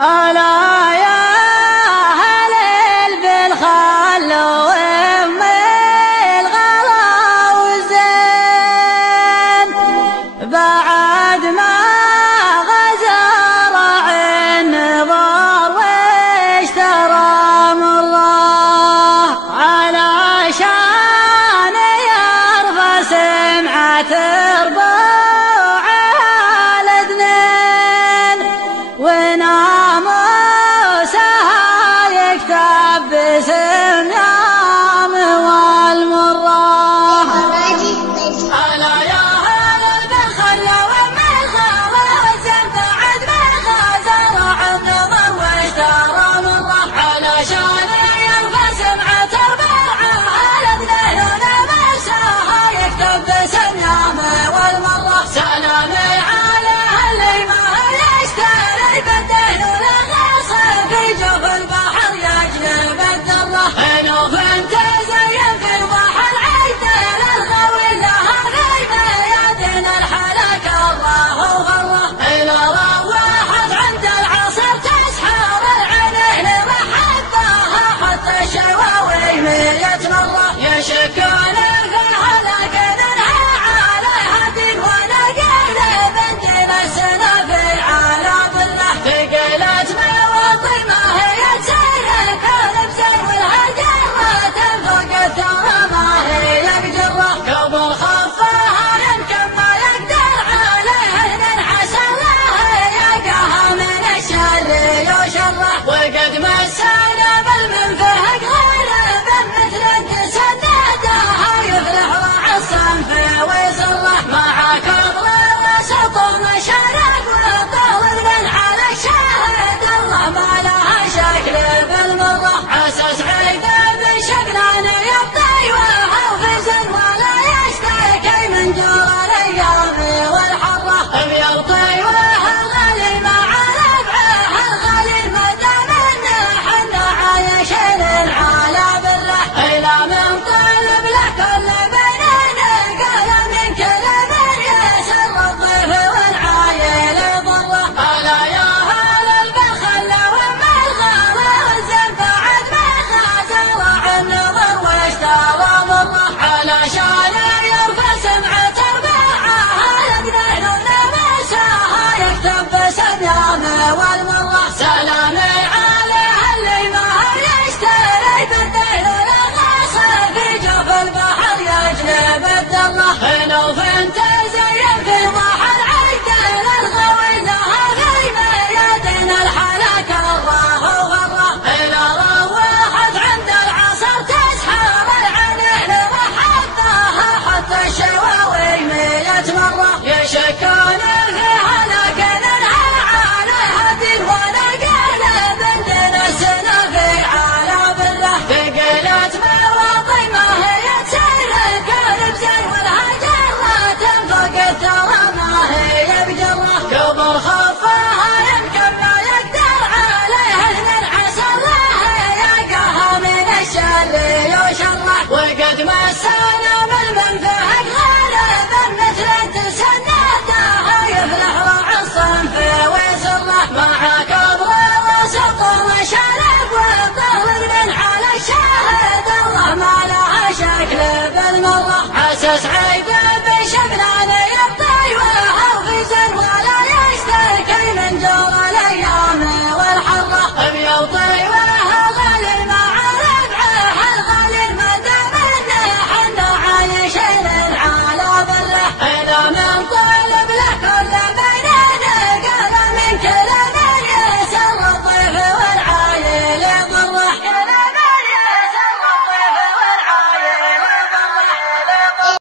ألا يا هليل بالخل وأم الغلا والزين بعد ما غزر النظر واشترى من الله علشان يرفع سمعة ربوع الاثنين وناموسها يكتب باسم يام والمراه. ألا يا هلل بالخل وأم الغلا والزين بعد ما غزر النظر واشترى من الله علشان يرفع سمعة ربوع الاثنين وناموسها يكتب باسم يام والمراه. سلامي على اللي ما يشتري بالدين والغاصب في جوف البحر يجلب الذرة انوف تزين في البحر عيدين الغوي لها في بيادين الحلك الله وغره إلى روحت عند العصر تسحر العينين محبها حتى الشواوي ميت مرة يشكون فيها لكن انها عليها دين ونقل بنجيل السنة في العالم ظله ثقلت مواطن ما هي تسير كلب زين والهجرة فوق الثرى ما هي بجرة قبل خفاها يمكن ما يقدر عليه ننحس الله يلقاها من الشر وشره وقد مسانا بالمنفهق غالب مثل تسددها يفلح راعي الصنف ويسره مع كبر وسط مشارق وطول على الشاهد الله ما لها شكل بالمره عسى سعيد بشكلان يبطي وهوفز ولا يشتكي من جور الايام والحره بيبطي وهالغالي مع ربعه الغالي ما دام انه حنا عايشين العالم بالله الى من طلب له كل بنين قال من كل من يسر الضيف والعايل ضره. ألا يا هلل بالخل وأم الغلا والزين بعد ما غزر النظر واشترى مره علشان يرفع سمعة رباعها الاثنين وناموسها يكتب باسم يام والمره. سلام